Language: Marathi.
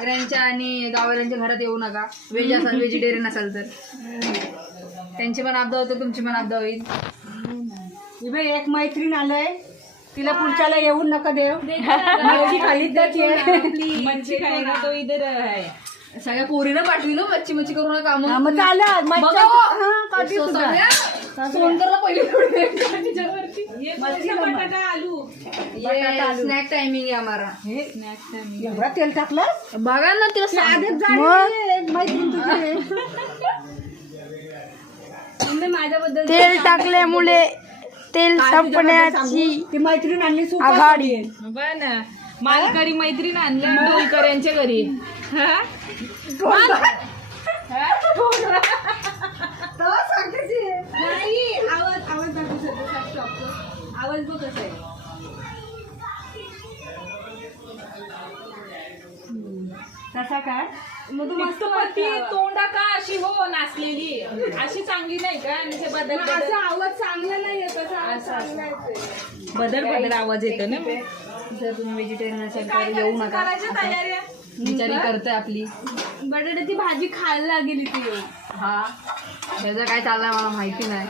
सगळ्यांच्या आणि गाववाल्यांच्या घरात येऊ नका. व्हेज असाल, व्हेजिटेरियन असाल तर त्यांची पण आपदा होते, तुमची पण आपदा होईल. एक मैत्रीण आलंय, तिला पुढच्याला येऊन नका देव. मच्छी खालीच जाते, मच्छी खायला तो इधर आहे. सगळ्या पोरीनं पाठविलं मच्छी मच्छी करू नका. मग चालेल सोनकरला पहिले बटाटा आलू स्नॅक टाइमिंग आहे आम्हाला. एवढा तेल टाकलं बघा ना तिला मैत्रीण तुझी माझ्याबद्दल तेल टाकल्यामुळे तेल संपण्याची ती मैत्रीण आणली आघाडी. बरं ना, मालकरी मैत्रीण आणल्या डोलकर यांच्या घरी. नाही आवाज दाखवू शकतो. आवाज बघ कसा आहे. तसा काय मग तू मस्त ती तोंडा का अशी हो नाचलेली अशी चांगली नाही का? म्हणजे बदल आवाज चांगला नाही येत. बदल आवाज येतो ना. जर तुम्ही व्हेजिटेरियन असाल तर येऊ नका. तयारी बिचारी करते आपली. बटाट्याची भाजी खायला लागेल ती. हा त्याचं काय चाललंय मला माहिती नाही.